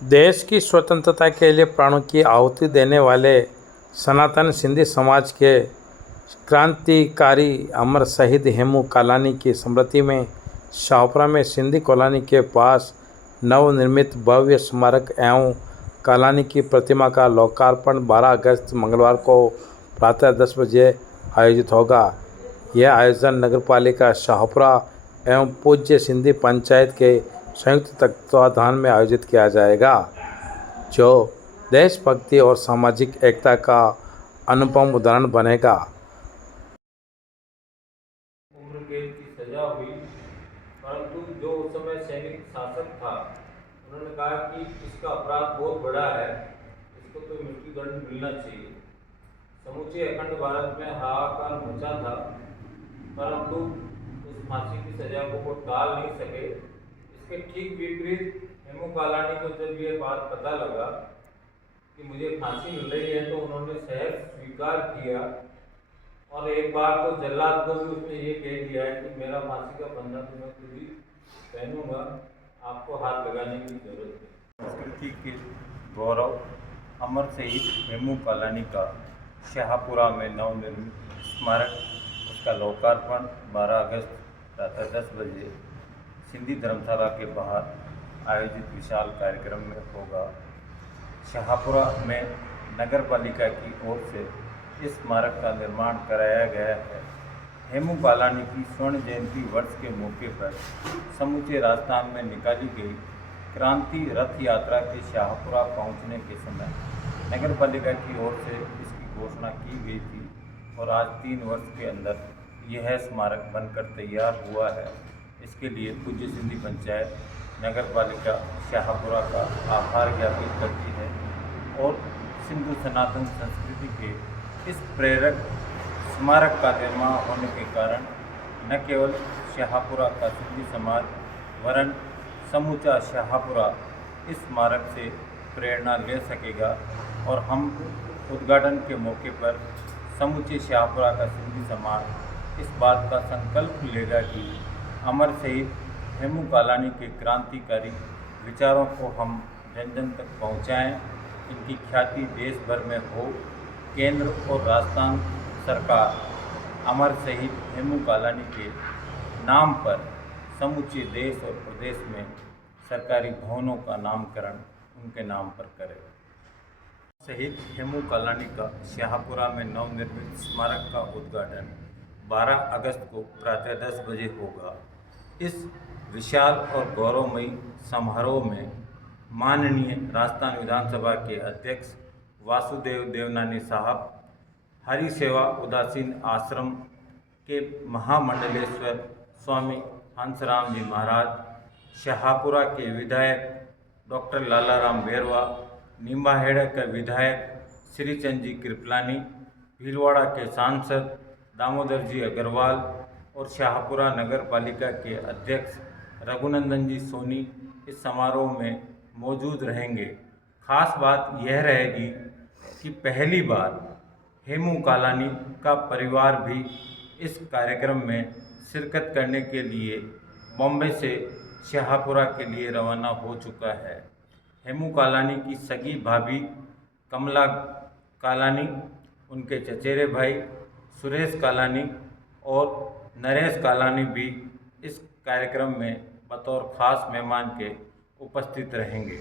देश की स्वतंत्रता के लिए प्राणों की आहुति देने वाले सनातन सिंधी समाज के क्रांतिकारी अमर शहीद हेमू कालानी की स्मृति में शाहपुरा में सिंधी कॉलोनी के पास नवनिर्मित भव्य स्मारक एवं कालानी की प्रतिमा का लोकार्पण 12 अगस्त मंगलवार को प्रातः 10 बजे आयोजित होगा। यह आयोजन नगरपालिका शाहपुरा एवं पूज्य सिंधी पंचायत के संयुक्त तत्वाधान में आयोजित किया जाएगा, जो देशभक्ति और सामाजिक एकता का अनुपम उदाहरण बनेगा। उम्र कैद की सजा हुई, परंतु जो उस समय सैनिक शासक था उन्होंने कहा कि इसका अपराध बहुत बड़ा है, इसको तो मृत्युदंड मिलना चाहिए। समूचे अखंड भारत में हाहाकार मचा था, परंतु उस फांसी की सजा को वो टाल नहीं सके। इसके ठीक विपरीत हेमू कालानी को जब ये बात पता लगा कि मुझे फांसी मिल रही है तो उन्होंने सहज स्वीकार किया और एक बार तो जल्लाद को भी उसने ये कह दिया है कि मेरा फांसी का फंदा तो मैं खुद ही पहनूंगा, आपको हाथ लगाने की जरूरत है। संस्कृति के गौरव अमर शहीद हेमू कालानी का शाहपुरा में नवनिर्मित स्मारक, उसका लोकार्पण 12 अगस्त प्रातः 10 बजे सिंधी धर्मशाला के बाहर आयोजित विशाल कार्यक्रम में होगा। शाहपुरा में नगर पालिका की ओर से इस स्मारक का निर्माण कराया गया है। हेमू कालानी की स्वर्ण जयंती वर्ष के मौके पर समूचे राजस्थान में निकाली गई क्रांति रथ यात्रा के शाहपुरा पहुंचने के समय नगर पालिका की ओर से इसकी घोषणा की गई थी और आज 3 वर्ष के अंदर यह स्मारक बनकर तैयार हुआ है। इसके लिए पूज्य सिंधी पंचायत नगर पालिका शाहपुरा का आभार ज्ञापित करती है और सिंधु सनातन संस्कृति के इस प्रेरक स्मारक का निर्माण होने के कारण न केवल शाहपुरा का सिंधी समाज वरन समूचा शाहपुरा इस स्मारक से प्रेरणा ले सकेगा और हम उद्घाटन के मौके पर समूचे शाहपुरा का सिंधी समाज इस बात का संकल्प लेगा कि अमर शहीद हेमू कालानी के क्रांतिकारी विचारों को हम जन जन तक पहुँचाएँ, इनकी ख्याति देश भर में हो। केंद्र और राजस्थान सरकार अमर शहीद हेमू कालानी के नाम पर समूचे देश और प्रदेश में सरकारी भवनों का नामकरण उनके नाम पर करे। शहीद हेमू कालानी का शाहपुरा में नवनिर्मित स्मारक का उद्घाटन 12 अगस्त को प्रातः 10 बजे होगा। इस विशाल और गौरवमयी समारोह में माननीय राजस्थान विधानसभा के अध्यक्ष वासुदेव देवनानी साहब, हरि सेवा उदासीन आश्रम के महामंडलेश्वर स्वामी हंसराम जी महाराज, शाहपुरा के विधायक डॉक्टर लालाराम बेरवा, निम्बाहेड़ा के विधायक श्रीचंद जी कृपलानी, भीलवाड़ा के सांसद दामोदर जी अग्रवाल और शाहपुरा नगर पालिका के अध्यक्ष रघुनंदन जी सोनी इस समारोह में मौजूद रहेंगे। खास बात यह रहेगी कि पहली बार हेमू कालानी का परिवार भी इस कार्यक्रम में शिरकत करने के लिए बॉम्बे से शाहपुरा के लिए रवाना हो चुका है। हेमू कालानी की सगी भाभी कमला कालानी, उनके चचेरे भाई सुरेश कालानी और नरेश कालानी भी इस कार्यक्रम में बतौर खास मेहमान के उपस्थित रहेंगे।